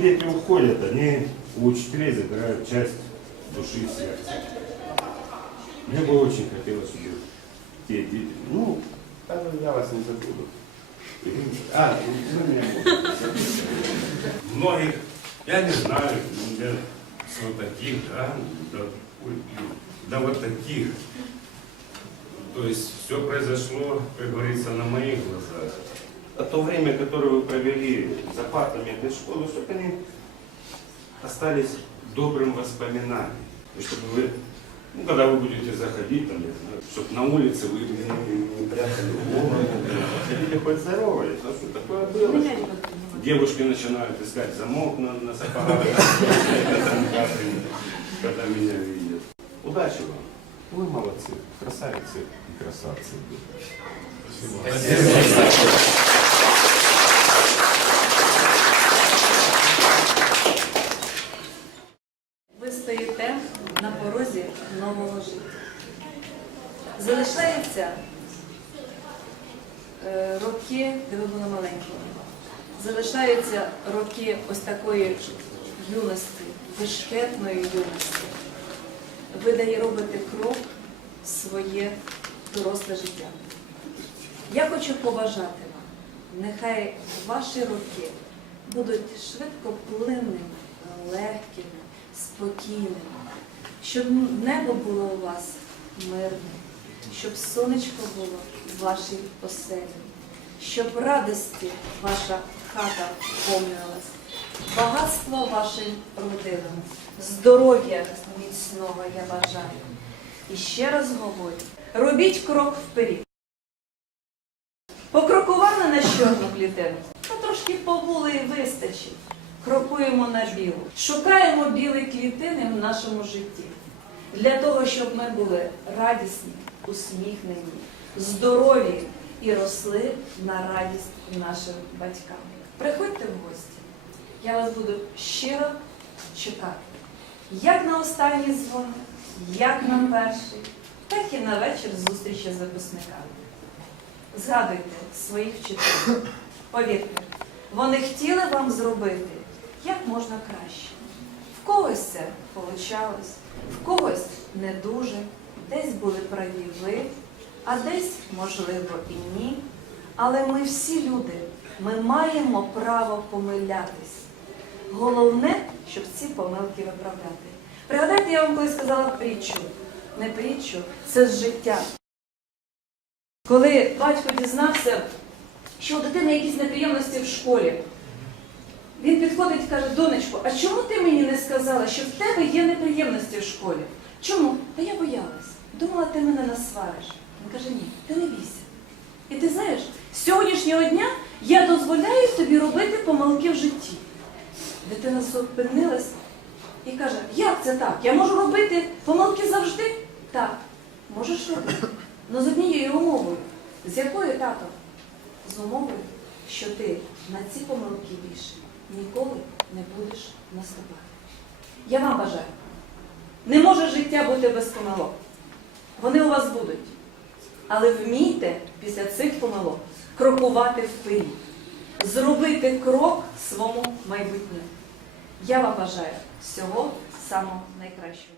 приходят, они у учителей забирают часть души и сердца. Мне бы очень хотелось, чтобы те дети, ну, я вас не забуду. А, вы меня. Многих, я не знаю, с вот таких, да, да, да вот таких. То есть все произошло, как говорится, на моих глазах. А то время, которое вы провели за партами этой школы, чтобы они остались добрым воспоминанием. И чтобы вы, ну, когда вы будете заходить, там, чтобы на улице вы не, не прятали голову, ходили хоть здоровые. А что такое было? Воспринимают. Девушки начинают искать замок на, на сапогах, когда меня видят. Удачи вам. Вы молодцы, красавицы и красавцы. Ви стоїте на порозі нового життя. Залишаються е, роки, де ви були маленькими. Залишаються роки ось такої юності, бешкетної юності. Ви дає робите крок в своє доросле життя. Я хочу побажати вам, нехай ваші роки будуть швидкоплинними, легкими, спокійними, щоб небо було у вас мирним, щоб сонечко було в вашій оселі, щоб радості ваша хата повнилась, багатство вашим родинам, здоров'я міцного я бажаю. І ще раз говорю, робіть крок вперед. Покрокували на чорну клітинку, а трошки побули і вистачить. Крокуємо на білу. Шукаємо білі клітини в нашому житті. Для того, щоб ми були радісні, усміхнені, здорові і росли на радість нашим батькам. Приходьте в гості. Я вас буду щиро чекати. Як на останній дзвоник, як на перший, так і на вечір зустрічі з випускниками. Згадуйте своїх вчителів. Повірте, вони хотіли вам зробити як можна краще. В когось це получалось, в когось не дуже, десь були праві ви, а десь, можливо, і ні. Але ми всі люди, ми маємо право помилятись. Головне, щоб ці помилки виправляти. Пригадайте, я вам колись сказала притчу. Не притчу, це з життя. Коли батько дізнався, що у дитини якісь неприємності в школі, він підходить і каже, донечко, а чому ти мені не сказала, що в тебе є неприємності в школі? Чому? Та я боялась. Думала, ти мене насвариш. Він каже, ні, ти не бійся. І ти знаєш, з сьогоднішнього дня я дозволяю тобі робити помилки в житті. Дитина зупинилась і каже, як це так? Я можу робити помилки завжди? Так, можеш робити. Ну з однією умовою. З якою тато? З умовою, що ти на ці помилки більше ніколи не будеш наступати. Я вам бажаю. Не може життя бути без помилок. Вони у вас будуть. Але вмійте після цих помилок крокувати вперед, зробити крок своєму майбутньому. Я вам бажаю всього самого найкращого.